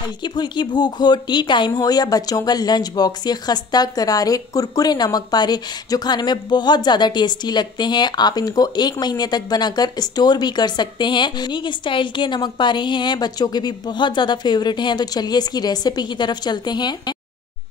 हल्की फुल्की भूख हो, टी टाइम हो या बच्चों का लंच बॉक्स, ये खस्ता करारे कुरकुरे नमक पारे जो खाने में बहुत ज़्यादा टेस्टी लगते हैं, आप इनको 1 महीने तक बनाकर स्टोर भी कर सकते हैं। यूनिक स्टाइल के नमक पारे हैं, बच्चों के भी बहुत ज़्यादा फेवरेट हैं। तो चलिए इसकी रेसिपी की तरफ चलते हैं।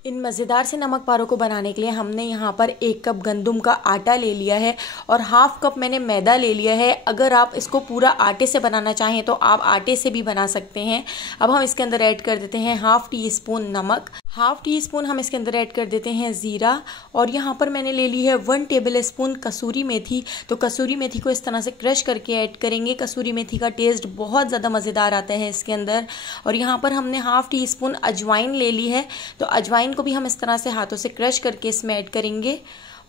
इन मज़ेदार से नमक पारों को बनाने के लिए हमने यहाँ पर 1 कप गंदम का आटा ले लिया है और हाफ कप मैंने मैदा ले लिया है। अगर आप इसको पूरा आटे से बनाना चाहें तो आप आटे से भी बना सकते हैं। अब हम इसके अंदर ऐड कर देते हैं हाफ टी स्पून नमक, हाफ टी स्पून हम इसके अंदर ऐड कर देते हैं ज़ीरा, और यहाँ पर मैंने ले ली है 1 टेबल स्पून कसूरी मेथी। तो कसूरी मेथी को इस तरह से क्रश करके ऐड करेंगे। कसूरी मेथी का टेस्ट बहुत ज़्यादा मज़ेदार आता है इसके अंदर। और यहाँ पर हमने हाफ टी स्पून अजवाइन ले ली है, तो अजवाइन को भी हम इस तरह से हाथों से क्रश करके इसमें ऐड करेंगे।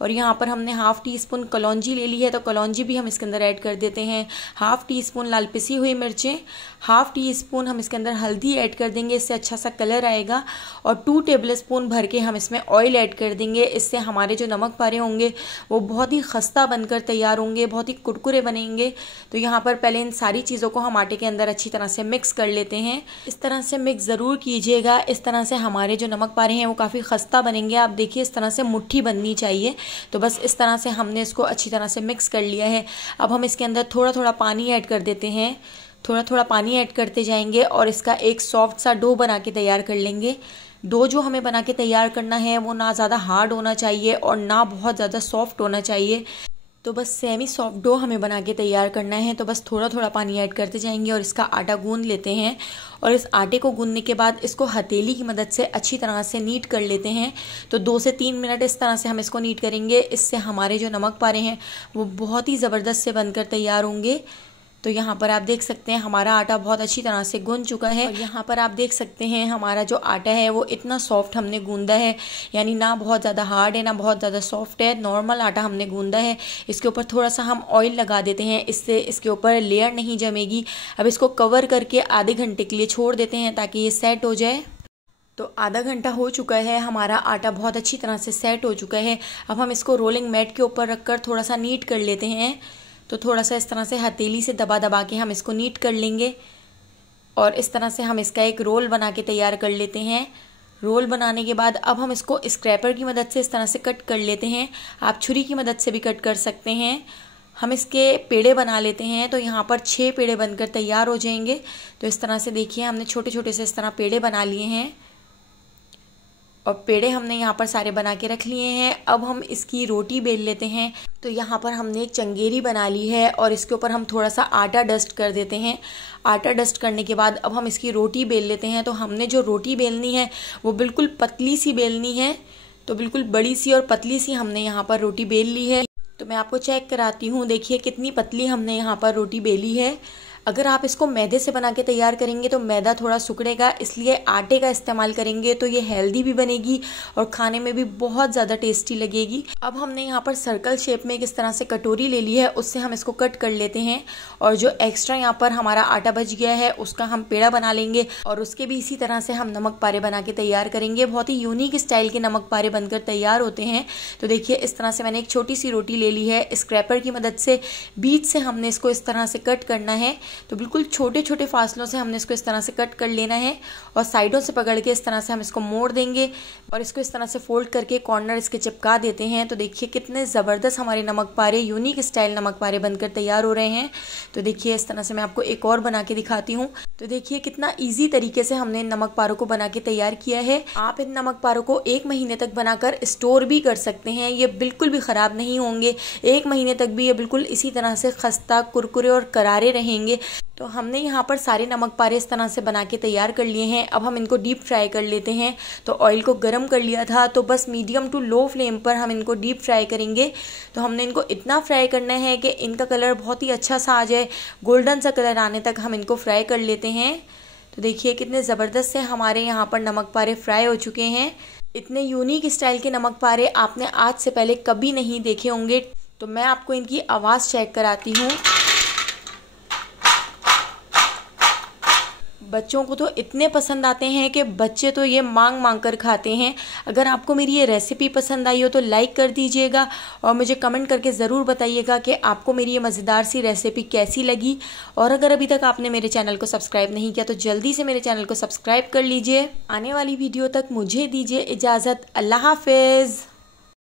और यहाँ पर हमने हाफ टी स्पून कलौंजी ले ली है, तो कलौंजी भी हम इसके अंदर ऐड कर देते हैं। हाफ टी स्पून लाल पिसी हुई मिर्चें, हाफ टी स्पून हम इसके अंदर हल्दी ऐड कर देंगे, इससे अच्छा सा कलर आएगा। और 2 टेबल स्पून भर के हम इसमें ऑयल ऐड कर देंगे। इससे हमारे जो नमक पारे होंगे वो बहुत ही खस्ता बनकर तैयार होंगे, बहुत ही कुरकुरे बनेंगे। तो यहाँ पर पहले इन सारी चीज़ों को हम आटे के अंदर अच्छी तरह से मिक्स कर लेते हैं। इस तरह से मिक्स ज़रूर कीजिएगा, इस तरह से हमारे जो नमक पारे हैं वो काफ़ी खस्ता बनेंगे। आप देखिए इस तरह से मुट्ठी बननी चाहिए। तो बस इस तरह से हमने इसको अच्छी तरह से मिक्स कर लिया है। अब हम इसके अंदर थोड़ा थोड़ा पानी ऐड कर देते हैं, थोड़ा थोड़ा पानी ऐड करते जाएंगे और इसका एक सॉफ्ट सा डो बना के तैयार कर लेंगे। डो जो हमें बना के तैयार करना है वो ना ज़्यादा हार्ड होना चाहिए और ना बहुत ज़्यादा सॉफ्ट होना चाहिए। तो बस सेमी सॉफ्ट डो हमें बना के तैयार करना है। तो बस थोड़ा थोड़ा पानी ऐड करते जाएंगे और इसका आटा गूंद लेते हैं। और इस आटे को गूंदने के बाद इसको हथेली की मदद से अच्छी तरह से नीट कर लेते हैं। तो 2 से 3 मिनट इस तरह से हम इसको नीट करेंगे। इससे हमारे जो नमक पारे हैं वो बहुत ही ज़बरदस्त से बनकर तैयार होंगे। तो यहाँ पर आप देख सकते हैं हमारा आटा बहुत अच्छी तरह से गूंद चुका है। और यहाँ पर आप देख सकते हैं हमारा जो आटा है वो इतना सॉफ्ट हमने गूंदा है, यानी ना बहुत ज़्यादा हार्ड है ना बहुत ज़्यादा सॉफ्ट है, नॉर्मल आटा हमने गूंदा है। इसके ऊपर थोड़ा सा हम ऑयल लगा देते हैं, इससे इसके ऊपर लेयर नहीं जमेगी। अब इसको कवर करके आधे घंटे के लिए छोड़ देते हैं ताकि ये सेट हो जाए। तो आधा घंटा हो चुका है, हमारा आटा बहुत अच्छी तरह से सेट हो चुका है। अब हम इसको रोलिंग मैट के ऊपर रखकर थोड़ा सा नीट कर लेते हैं। तो थोड़ा सा इस तरह से हथेली से दबा दबा के हम इसको नीट कर लेंगे और इस तरह से हम इसका एक रोल बना के तैयार कर लेते हैं। रोल बनाने के बाद अब हम इसको स्क्रैपर की मदद से इस तरह से कट कर लेते हैं। आप छुरी की मदद से भी कट कर सकते हैं। हम इसके पेड़े बना लेते हैं। तो यहाँ पर 6 पेड़े बनकर तैयार हो जाएंगे। तो इस तरह से देखिए हमने छोटे छोटे से इस तरह पेड़े बना लिए हैं और पेड़े हमने यहाँ पर सारे बना के रख लिए हैं। अब हम इसकी रोटी बेल लेते हैं। तो यहाँ पर हमने एक चंगेरी बना ली है और इसके ऊपर हम थोड़ा सा आटा डस्ट कर देते हैं। आटा डस्ट करने के बाद अब हम इसकी रोटी बेल लेते हैं। तो हमने जो रोटी बेलनी है वो बिल्कुल पतली सी बेलनी है। तो बिल्कुल बड़ी सी और पतली सी हमने यहाँ पर रोटी बेल ली है। तो मैं आपको चेक कराती हूँ, देखिए कितनी पतली हमने यहाँ पर रोटी बेली है। अगर आप इसको मैदे से बना के तैयार करेंगे तो मैदा थोड़ा सिकुड़ेगा, इसलिए आटे का इस्तेमाल करेंगे तो ये हेल्दी भी बनेगी और खाने में भी बहुत ज़्यादा टेस्टी लगेगी। अब हमने यहाँ पर सर्कल शेप में किस तरह से कटोरी ले ली है, उससे हम इसको कट कर लेते हैं। और जो एक्स्ट्रा यहाँ पर हमारा आटा बच गया है उसका हम पेड़ा बना लेंगे और उसके भी इसी तरह से हम नमक पारे बना के तैयार करेंगे। बहुत ही यूनिक स्टाइल के नमक पारे बनकर तैयार होते हैं। तो देखिए इस तरह से मैंने एक छोटी सी रोटी ले ली है, स्क्रैपर की मदद से बीच से हमने इसको इस तरह से कट करना है। तो बिल्कुल छोटे छोटे फासलों से हमने इसको इस तरह से कट कर लेना है और साइडों से पकड़ के इस तरह से हम इसको मोड़ देंगे और इसको इस तरह से फोल्ड करके कॉर्नर इसके चिपका देते हैं। तो देखिए कितने ज़बरदस्त हमारे नमक पारे, यूनिक स्टाइल नमक पारे बनकर तैयार हो रहे हैं। तो देखिए इस तरह से मैं आपको एक और बना के दिखाती हूँ। तो देखिए कितना ईजी तरीके से हमने इन नमक पारों को बना के तैयार किया है। आप इन नमक पारों को 1 महीने तक बनाकर स्टोर भी कर सकते हैं, ये बिल्कुल भी ख़राब नहीं होंगे। 1 महीने तक भी ये बिल्कुल इसी तरह से खस्ता, कुरकुरे और करारे रहेंगे। तो हमने यहाँ पर सारे नमक पारे इस तरह से बना के तैयार कर लिए हैं। अब हम इनको डीप फ्राई कर लेते हैं। तो ऑयल को गर्म कर लिया था, तो बस मीडियम टू लो फ्लेम पर हम इनको डीप फ्राई करेंगे। तो हमने इनको इतना फ्राई करना है कि इनका कलर बहुत ही अच्छा सा आ जाए, गोल्डन सा कलर आने तक हम इनको फ्राई कर लेते हैं। तो देखिए कितने ज़बरदस्त से हमारे यहाँ पर नमक पारे फ्राई हो चुके हैं। इतने यूनिक स्टाइल के नमक पारे आपने आज से पहले कभी नहीं देखे होंगे। तो मैं आपको इनकी आवाज़ चेक कराती हूँ। बच्चों को तो इतने पसंद आते हैं कि बच्चे तो ये मांग मांग कर खाते हैं। अगर आपको मेरी ये रेसिपी पसंद आई हो तो लाइक कर दीजिएगा और मुझे कमेंट करके ज़रूर बताइएगा कि आपको मेरी ये मज़ेदार सी रेसिपी कैसी लगी। और अगर अभी तक आपने मेरे चैनल को सब्सक्राइब नहीं किया तो जल्दी से मेरे चैनल को सब्सक्राइब कर लीजिए। आने वाली वीडियो तक मुझे दीजिए इजाज़त। अल्लाह हाफिज़।